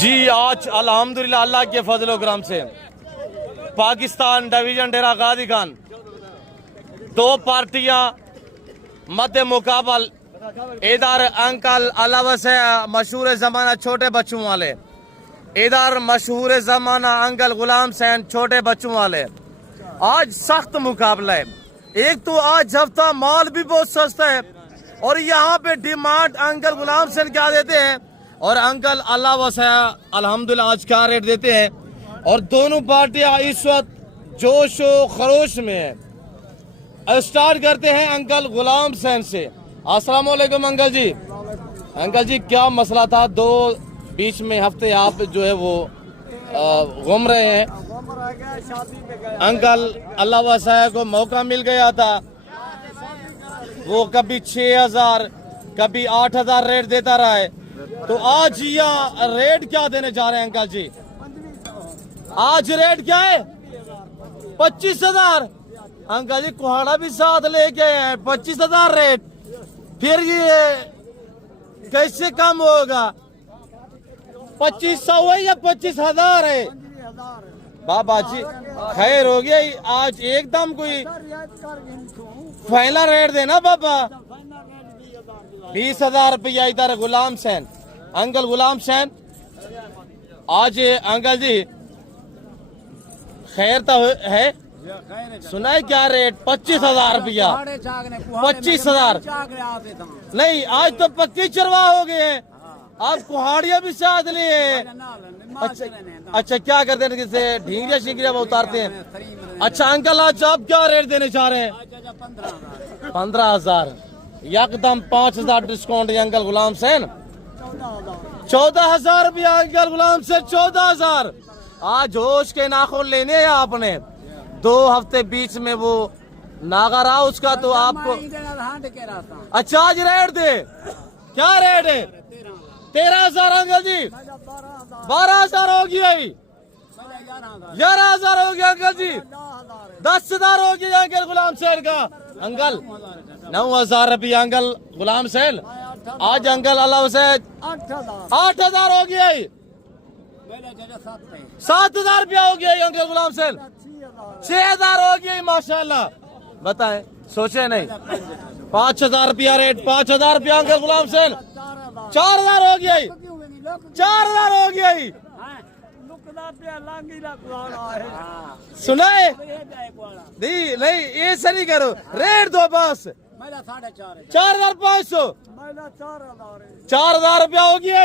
जी आज अल्हम्दुलिल्लाह अल्लाह के फजल करम से पाकिस्तान डिवीजन डेरा गाजी खान दो पार्टियां मध्य मुकाबल। इधर अंकल अलावा से मशहूर जमाना छोटे बच्चों वाले, इधर मशहूर जमाना अंकल गुलाम सैन छोटे बच्चों वाले। आज सख्त मुकाबला है। एक तो आज हफ्ता माल भी बहुत सस्ता है और यहाँ पे डिमांड अंकल गुलाम सैन क्या देते हैं और अंकल अल्लाह वसा अल्हम्दुलिल्लाह आज क्या रेट देते हैं। और दोनों पार्टियां इस वक्त जोश व खरोश में है। स्टार्ट करते हैं अंकल गुलाम सैन से। अस्सलाम वालेकुम अंकल जी। अंकल जी क्या मसला था? दो बीच में हफ्ते आप जो है वो घूम रहे हैं। अंकल अल्लाह वसा को मौका मिल गया था, वो कभी 6000 कभी 8000 रेट देता रहा है। तो आज यहाँ रेट क्या देने जा रहे हैं अंकल जी? आज रेट क्या है? 25,000। अंकल जी कुहाड़ा भी साथ लेके आए हैं, 25,000 रेट। फिर ये कैसे कम होगा? 2500 है या 25,000 है? बाबा जी खैर हो गया। आज एकदम कोई फाइनल रेट देना बाबा। 20,000 रुपया इधर गुलाम सैन, अंकल गुलाम सैन। आज अंकल जी खैर तो है, सुना है क्या रेट? 25,000 रुपया। 25,000 नहीं, आज तो पक्की चरवा हो गए हैं। आप कुहाड़िया भी साथ लिए। अच्छा क्या करते हैं? किसे ढींगिया शिंगिया उतारते हैं? अच्छा अंकल आज आप क्या रेट देने चाह रहे हैं? 15,000 एकदम 5,000 डिस्काउंट अंकल गुलाम सैन। 14,000 रुपया अंकल गुलाम सैन। 14,000। आज होश के नाखून लेने हैं आपने। 2 हफ्ते बीच में वो नागा रहा उसका तो आपको। अच्छा आज रेट दे, क्या रेट है? 13,000 अंकल जी। 12,000 हो गया, 11,000 हो गया अंकल जी। 10,000 हो गया अंकल गुलाम सैन का। अंकल 9,000 रुपया अंकल गुलाम सैन। आज अंकल अल्लाह से 8,000 हो गया। 7,000 रुपया हो गया अंकल गुलाम सैन। 6,000 हो गया माशाल्लाह। बताएं, सोचे नहीं। 5,000 रुपया रेट। 5,000 रुपया अंकल गुलाम सैन। 4,000 हो गया। 4,000 हो गया। सुनाए नहीं, ऐसा नहीं करो। रेट दो बस। 4,500। 4,000 रुपया हो गया।